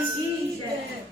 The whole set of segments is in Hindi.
वाली की जय।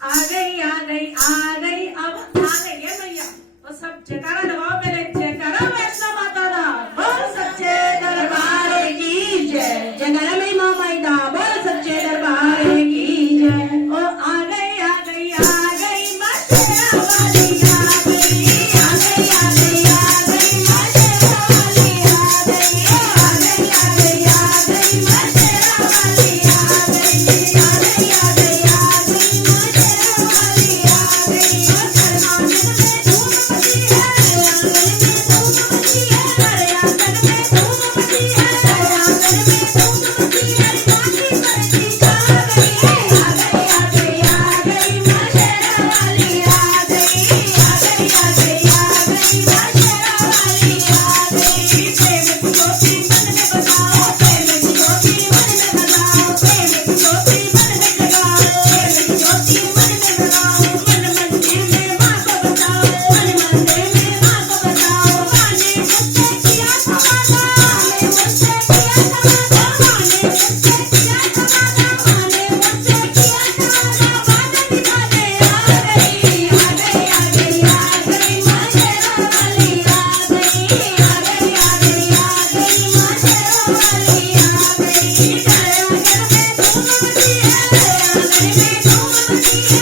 आ गई आ गई आ गई, अब आ गई है मैया। तो सब जयकारा लगाओ मेरे, जयकारा वैष्णो माता दा, बोल सच्चे दरबार की जय। जयकारा मेरी माँ माई दा, बोल सच्चे दरबार की जय। ओ आ गई आ गई आ गई माँ शेरा वाली आ गई, आ गई आ गई आ गई माँ शेरा वाली आ गई, आ गई आ गई आ गई माँ शेरा वाली आ गई, आ गई आ गई आ गई माँ शेरा वाली आ गई। ओ आंगन में धूम मची है, आंगन में धूम मची है, हरे आंगन में धूम मची है, हरे आंगन में धूम मची है, काकी करती आ गई, आ गई आ गई आ गई माँ शेरा वाली आ गई, आ गई आ गई आ गई माँ शेरा वाली आ गई। प्रेम की ज्योति मन में बसाओ, प्रेम की ज्योति मन में लगाओ, प्रेम की ज्योति मन में जगाओ, प्रेम की ज्योति मन में जगाओ। मन मंदिर में माँ को बचाओ, मन मंदिर में माँ को बचाओ। माँ ने मुझसे किया था वादा, माँ ने मुझसे किया था वादा, माँ ने मुझसे किया था वादा, माँ ने मुझसे किया था वादा। वादा निभाने आ गई, आ गई आ गई आ गई माँ शेरा वाली आ गई, आ गई आ गई आ गई माँ शेरा वाली आ गई। हरे आंगन में धूम मची है, हरे आंगन में धूम मची है,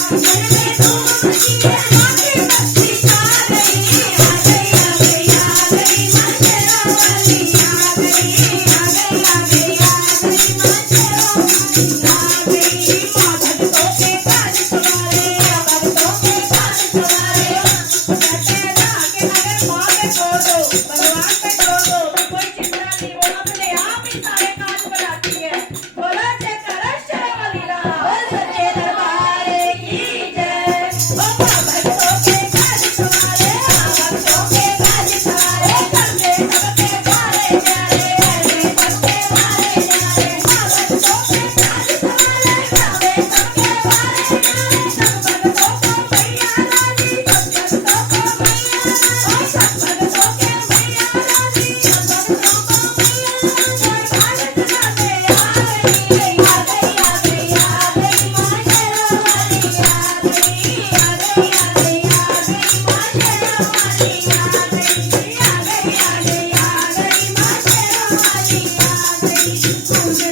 आंगन में धूम मची है, काकी बस्ती आ गई, आ गई आ गई आ गई माँ शेरा वाली आ गई, आ गई आ गई आ गई माँ शेरा वाली आ